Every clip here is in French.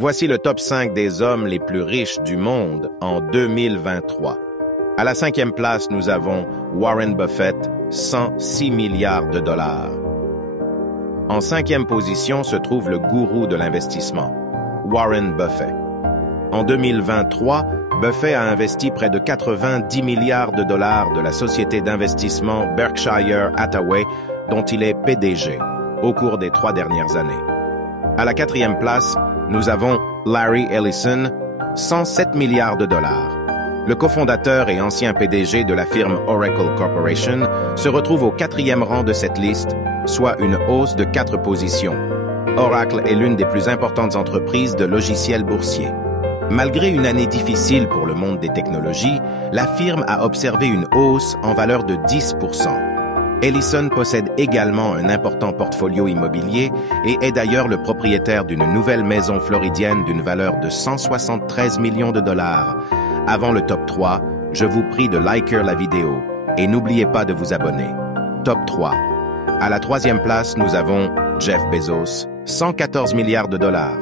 Voici le top 5 des hommes les plus riches du monde en 2023. À la 5e place, nous avons Warren Buffett, 106 milliards de dollars. En 5e position se trouve le gourou de l'investissement, Warren Buffett. En 2023, Buffett a investi près de 90 milliards de dollars de la société d'investissement Berkshire Hathaway, dont il est PDG, au cours des 3 dernières années. À la 4e place, nous avons Larry Ellison, 107 milliards de dollars. Le cofondateur et ancien PDG de la firme Oracle Corporation se retrouve au 4e rang de cette liste, soit une hausse de 4 positions. Oracle est l'une des plus importantes entreprises de logiciels boursiers. Malgré une année difficile pour le monde des technologies, la firme a observé une hausse en valeur de 10%. Ellison possède également un important portfolio immobilier et est d'ailleurs le propriétaire d'une nouvelle maison floridienne d'une valeur de 173 millions de dollars. Avant le top 3, je vous prie de liker la vidéo et n'oubliez pas de vous abonner. Top 3. À la 3e place, nous avons Jeff Bezos, 114 milliards de dollars.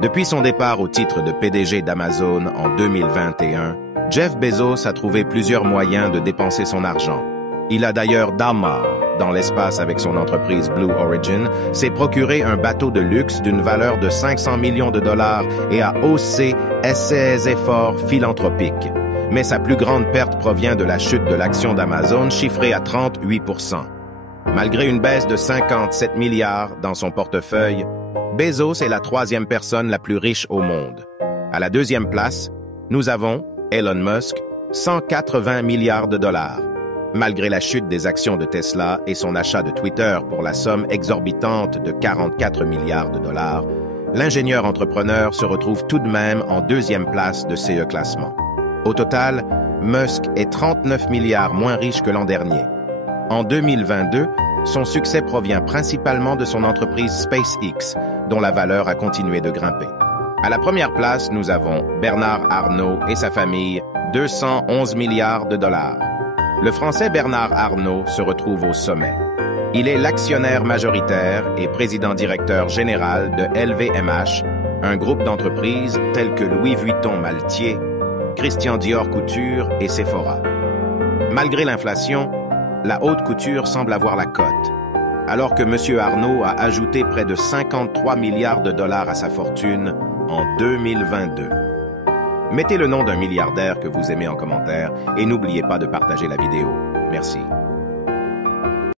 Depuis son départ au titre de PDG d'Amazon en 2021, Jeff Bezos a trouvé plusieurs moyens de dépenser son argent. Il a d'ailleurs dans l'espace avec son entreprise Blue Origin, s'est procuré un bateau de luxe d'une valeur de 500 millions de dollars et a haussé ses efforts philanthropiques. Mais sa plus grande perte provient de la chute de l'action d'Amazon chiffrée à 38%. Malgré une baisse de 57 milliards dans son portefeuille, Bezos est la 3e personne la plus riche au monde. À la 2e place, nous avons Elon Musk, 180 milliards de dollars. Malgré la chute des actions de Tesla et son achat de Twitter pour la somme exorbitante de 44 milliards de dollars, l'ingénieur entrepreneur se retrouve tout de même en 2e place de ce classement. Au total, Musk est 39 milliards moins riche que l'an dernier. En 2022, son succès provient principalement de son entreprise SpaceX, dont la valeur a continué de grimper. À la 1re place, nous avons Bernard Arnault et sa famille, 211 milliards de dollars. Le Français Bernard Arnault se retrouve au sommet. Il est l'actionnaire majoritaire et président-directeur général de LVMH, un groupe d'entreprises tels que Louis Vuitton Maltier, Christian Dior Couture et Sephora. Malgré l'inflation, la haute couture semble avoir la cote, alors que M. Arnault a ajouté près de 53 milliards de dollars à sa fortune en 2022. Mettez le nom d'un milliardaire que vous aimez en commentaire et n'oubliez pas de partager la vidéo. Merci.